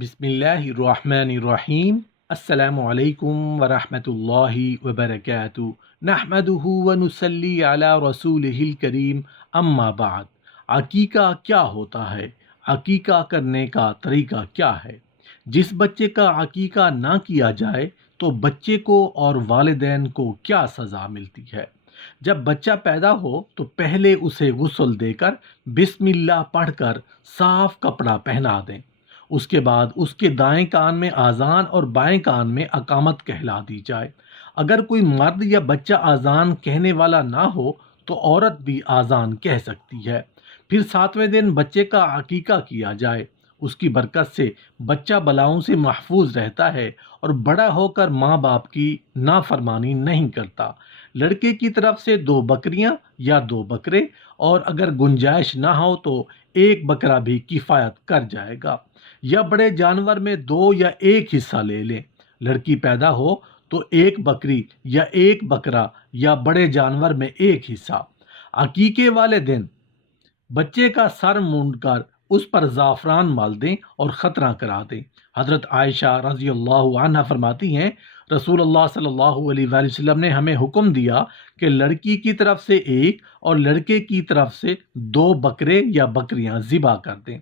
بسم اللہ الرحمن الرحیم۔ السلام علیکم ورحمۃ اللہ وبرکاتہ۔ نحمدہ ونصلی علی رسولہ الکریم، اما بعد۔ عقیقہ کیا ہوتا ہے؟ عقیقہ کرنے کا طریقہ کیا ہے؟ جس بچے کا عقیقہ نہ کیا جائے تو بچے کو اور والدین کو کیا سزا ملتی ہے؟ جب بچہ پیدا ہو تو پہلے اسے غسل دے کر بسم اللہ پڑھ کر صاف کپڑا پہنا دیں۔ اس کے بعد اس کے دائیں کان میں آذان اور بائیں کان میں اقامت کہلا دی جائے۔ اگر کوئی مرد یا بچہ آذان کہنے والا نہ ہو تو عورت بھی آذان کہہ سکتی ہے۔ پھر 7ویں دن بچے کا عقیقہ کیا جائے۔ اس کی برکت سے بچہ بلاؤں سے محفوظ رہتا ہے اور بڑا ہو کر ماں باپ کی نافرمانی نہیں کرتا۔ لڑکے کی طرف سے 2 بکریاں یا 2 بکرے، اور اگر گنجائش نہ ہو تو 1 بکرا بھی کفایت کر جائے گا، یا بڑے جانور میں 2 یا 1 حصہ لے لیں۔ لڑکی پیدا ہو تو 1 بکری یا 1 بکرا یا بڑے جانور میں 1 حصہ۔ عقیقے والے دن بچے کا سر مونڈ کر اس پر زعفران مال دیں اور خطرہ کرا دیں۔ حضرت عائشہ رضی اللہ عنہا فرماتی ہیں، رسول اللہ صلی اللہ علیہ وآلہ وسلم نے ہمیں حکم دیا کہ لڑکی کی طرف سے 1 اور لڑکے کی طرف سے 2 بکرے یا بکریاں ذبح کر دیں۔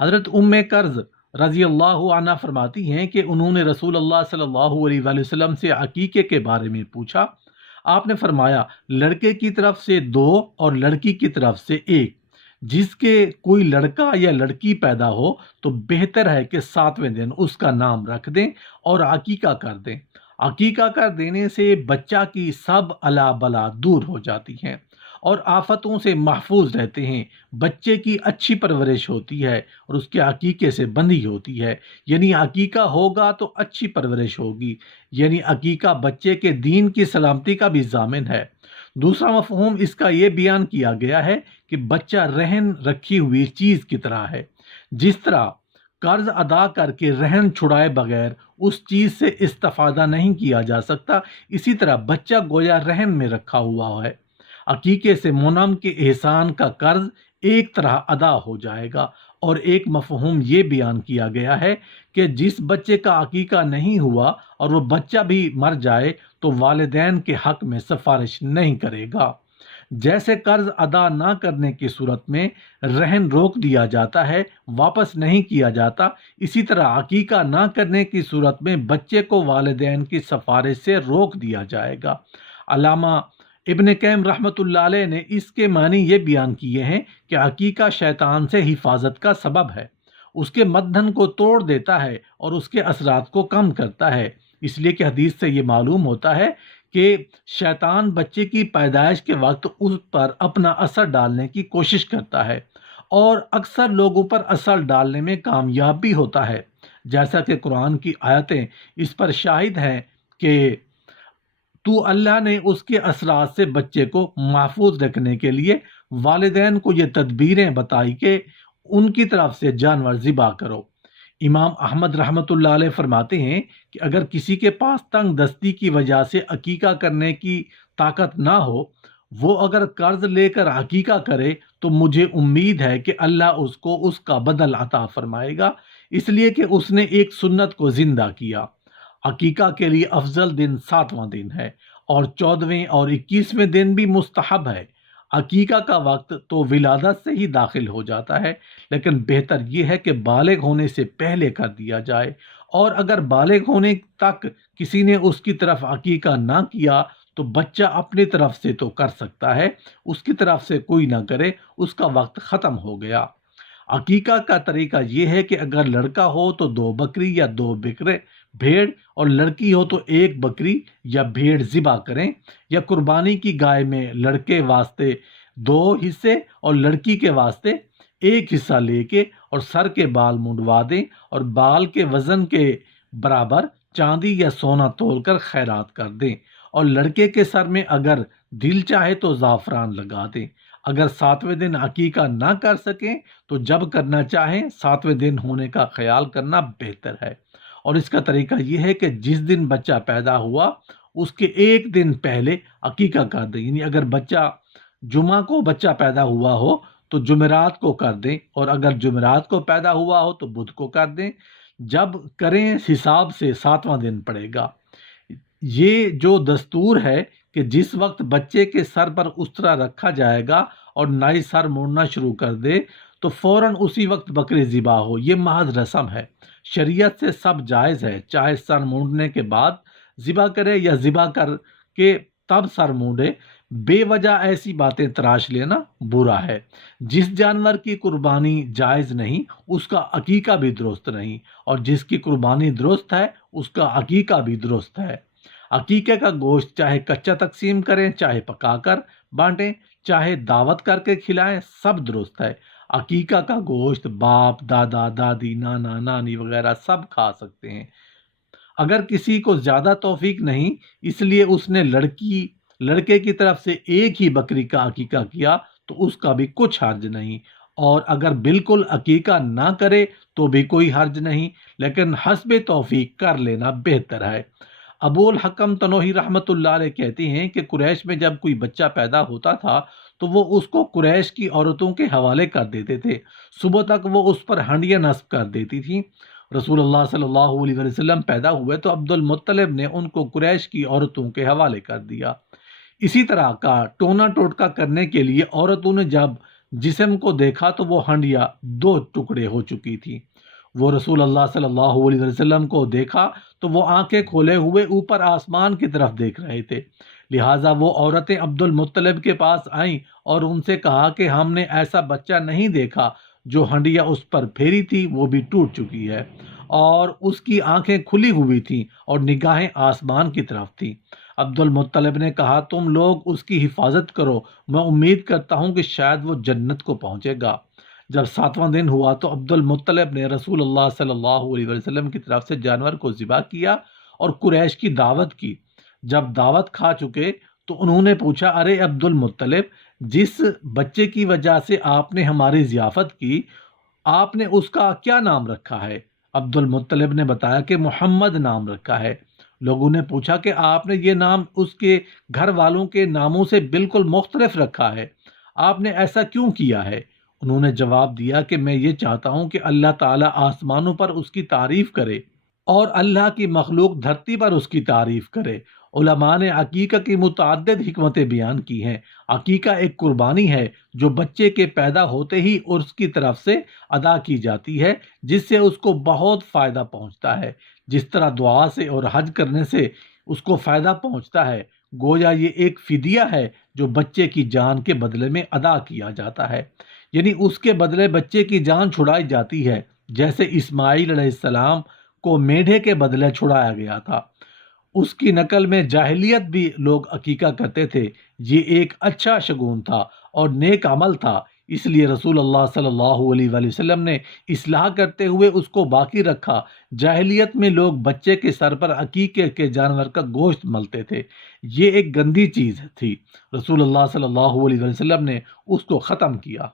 حضرت قرظ رضی اللہ عنہ فرماتی ہیں کہ انہوں نے رسول اللہ صلی اللہ علیہ وآلہ وسلم سے عقیقے کے بارے میں پوچھا۔ آپ نے فرمایا، لڑکے کی طرف سے 2 اور لڑکی کی طرف سے 1۔ جس کے کوئی لڑکا یا لڑکی پیدا ہو تو بہتر ہے کہ 7ویں دن اس کا نام رکھ دیں اور عقیقہ کر دیں۔ عقیقہ کر دینے سے بچہ کی سب الا بلا دور ہو جاتی ہیں اور آفتوں سے محفوظ رہتے ہیں۔ بچے کی اچھی پرورش ہوتی ہے اور اس کے عقیقے سے بندی ہوتی ہے، یعنی عقیقہ ہوگا تو اچھی پرورش ہوگی، یعنی عقیقہ بچے کے دین کی سلامتی کا بھی ضامن ہے۔ دوسرا مفہوم اس کا یہ بیان کیا گیا ہے کہ بچہ رہن رکھی ہوئی چیز کی طرح ہے۔ جس طرح قرض ادا کر کے رہن چھڑائے بغیر اس چیز سے استفادہ نہیں کیا جا سکتا، اسی طرح بچہ گویا رہن میں رکھا ہوا ہے۔ عقیقے سے منعم کے احسان کا قرض ایک طرح ادا ہو جائے گا۔ اور ایک مفہوم یہ بیان کیا گیا ہے کہ جس بچے کا عقیقہ نہیں ہوا اور وہ بچہ بھی مر جائے تو والدین کے حق میں سفارش نہیں کرے گا۔ جیسے قرض ادا نہ کرنے کی صورت میں رہن روک دیا جاتا ہے، واپس نہیں کیا جاتا، اسی طرح عقیقہ نہ کرنے کی صورت میں بچے کو والدین کی سفارش سے روک دیا جائے گا۔ علامہ ابن قیم رحمۃ اللہ علیہ نے اس کے معنی یہ بیان کیے ہیں کہ عقیقہ شیطان سے حفاظت کا سبب ہے، اس کے مدھن کو توڑ دیتا ہے اور اس کے اثرات کو کم کرتا ہے۔ اس لیے کہ حدیث سے یہ معلوم ہوتا ہے کہ شیطان بچے کی پیدائش کے وقت اس پر اپنا اثر ڈالنے کی کوشش کرتا ہے اور اکثر لوگوں پر اثر ڈالنے میں کامیاب بھی ہوتا ہے، جیسا کہ قرآن کی آیتیں اس پر شاہد ہیں کہ تو اللہ نے اس کے اثرات سے بچے کو محفوظ رکھنے کے لیے والدین کو یہ تدبیریں بتائی کہ ان کی طرف سے جانور ذبح کرو۔ امام احمد رحمۃ اللہ علیہ فرماتے ہیں کہ اگر کسی کے پاس تنگ دستی کی وجہ سے عقیقہ کرنے کی طاقت نہ ہو، وہ اگر قرض لے کر عقیقہ کرے تو مجھے امید ہے کہ اللہ اس کو اس کا بدل عطا فرمائے گا، اس لیے کہ اس نے ایک سنت کو زندہ کیا۔ عقیقہ کے لیے افضل دن 7واں دن ہے اور 14ویں اور 21ویں دن بھی مستحب ہے۔ عقیقہ کا وقت تو ولادت سے ہی داخل ہو جاتا ہے، لیکن بہتر یہ ہے کہ بالغ ہونے سے پہلے کر دیا جائے، اور اگر بالغ ہونے تک کسی نے اس کی طرف عقیقہ نہ کیا تو بچہ اپنی طرف سے تو کر سکتا ہے، اس کی طرف سے کوئی نہ کرے، اس کا وقت ختم ہو گیا۔ عقیقہ کا طریقہ یہ ہے کہ اگر لڑکا ہو تو 2 بکری یا 2 بکرے بھیڑ، اور لڑکی ہو تو 1 بکری یا بھیڑ ذبح کریں، یا قربانی کی گائے میں لڑکے واسطے 2 حصے اور لڑکی کے واسطے 1 حصہ لے کے اور سر کے بال منڈوا دیں اور بال کے وزن کے برابر چاندی یا سونا تول کر خیرات کر دیں، اور لڑکے کے سر میں اگر دل چاہے تو زعفران لگا دیں۔ اگر 7ویں دن عقیقہ نہ کر سکیں تو جب کرنا چاہیں 7ویں دن ہونے کا خیال کرنا بہتر ہے۔ اور اس کا طریقہ یہ ہے کہ جس دن بچہ پیدا ہوا اس کے 1 دن پہلے عقیقہ کر دیں، یعنی اگر جمعہ کو بچہ پیدا ہوا ہو تو جمعرات کو کر دیں، اور اگر جمعرات کو پیدا ہوا ہو تو بدھ کو کر دیں۔ جب کریں حساب سے 7واں دن پڑے گا۔ یہ جو دستور ہے کہ جس وقت بچے کے سر پر اس طرح رکھا جائے گا اور نائی سر موڑنا شروع کر دے تو فوراً اسی وقت بکری ذبح ہو، یہ محض رسم ہے، شریعت سے سب جائز ہے، چاہے سر موڑنے کے بعد ذبح کرے یا ذبح کر کے تب سر موڑے۔ بے وجہ ایسی باتیں تراش لینا برا ہے۔ جس جانور کی قربانی جائز نہیں اس کا عقیقہ بھی درست نہیں، اور جس کی قربانی درست ہے اس کا عقیقہ بھی درست ہے۔ عقیقے کا گوشت چاہے کچا تقسیم کریں، چاہے پکا کر بانٹیں، چاہے دعوت کر کے کھلائیں، سب درست ہے۔ عقیقہ کا گوشت باپ، دادا، دادی، نانا، نانی وغیرہ سب کھا سکتے ہیں۔ اگر کسی کو زیادہ توفیق نہیں، اس لیے اس نے لڑکے کی طرف سے ایک ہی بکری کا عقیقہ کیا تو اس کا بھی کچھ حرج نہیں، اور اگر بالکل عقیقہ نہ کرے تو بھی کوئی حرج نہیں، لیکن حسب توفیق کر لینا بہتر ہے۔ ابو الحکم تنوحی رحمۃ اللہ علیہ کہتے ہیں کہ قریش میں جب کوئی بچہ پیدا ہوتا تھا تو وہ اس کو قریش کی عورتوں کے حوالے کر دیتے تھے، صبح تک وہ اس پر ہنڈیاں نصب کر دیتی تھیں۔ رسول اللہ صلی اللہ علیہ وسلم پیدا ہوئے تو عبد المطلب نے ان کو قریش کی عورتوں کے حوالے کر دیا۔ اسی طرح کا ٹونا ٹوٹکا کرنے کے لیے عورتوں نے جب جسم کو دیکھا تو وہ ہنڈیا 2 ٹکڑے ہو چکی تھی۔ وہ رسول اللہ صلی اللہ علیہ وسلم کو دیکھا تو وہ آنکھیں کھولے ہوئے اوپر آسمان کی طرف دیکھ رہے تھے، لہٰذا وہ عورتیں عبد المطلب کے پاس آئیں اور ان سے کہا کہ ہم نے ایسا بچہ نہیں دیکھا، جو ہنڈیا اس پر پھیری تھی وہ بھی ٹوٹ چکی ہے، اور اس کی آنکھیں کھلی ہوئی تھیں اور نگاہیں آسمان کی طرف تھیں۔ عبد المطلب نے کہا تم لوگ اس کی حفاظت کرو، میں امید کرتا ہوں کہ شاید وہ جنت کو پہنچے گا۔ جب 7واں دن ہوا تو عبد المطلب نے رسول اللہ صلی اللہ علیہ وسلم کی طرف سے جانور کو ذبح کیا اور قریش کی دعوت کی۔ جب دعوت کھا چکے تو انہوں نے پوچھا، ارے عبد المطلب، جس بچے کی وجہ سے آپ نے ہماری ضیافت کی، آپ نے اس کا کیا نام رکھا ہے؟ عبد المطلب نے بتایا کہ محمد نام رکھا ہے۔ لوگوں نے پوچھا کہ آپ نے یہ نام اس کے گھر والوں کے ناموں سے بالکل مختلف رکھا ہے، آپ نے ایسا کیوں کیا ہے؟ انہوں نے جواب دیا کہ میں یہ چاہتا ہوں کہ اللہ تعالیٰ آسمانوں پر اس کی تعریف کرے اور اللہ کی مخلوق دھرتی پر اس کی تعریف کرے۔ علماء نے عقیقہ کی متعدد حکمتیں بیان کی ہیں۔ عقیقہ ایک قربانی ہے جو بچے کے پیدا ہوتے ہی اس کی طرف سے ادا کی جاتی ہے، جس سے اس کو بہت فائدہ پہنچتا ہے، جس طرح دعا سے اور حج کرنے سے اس کو فائدہ پہنچتا ہے۔ گویا یہ ایک فدیہ ہے جو بچے کی جان کے بدلے میں ادا کیا جاتا ہے، یعنی اس کے بدلے بچے کی جان چھڑائی جاتی ہے، جیسے اسماعیل علیہ السلام کو میڈھے کے بدلے چھڑایا گیا تھا۔ اس کی نقل میں جاہلیت بھی لوگ عقیقہ کرتے تھے۔ یہ ایک اچھا شگون تھا اور نیک عمل تھا، اس لیے رسول اللہ صلی اللہ علیہ وآلہ وسلم نے اصلاح کرتے ہوئے اس کو باقی رکھا۔ جاہلیت میں لوگ بچے کے سر پر عقیقے کے جانور کا گوشت ملتے تھے، یہ ایک گندی چیز تھی، رسول اللہ صلی اللہ علیہ وسلم نے اس کو ختم کیا۔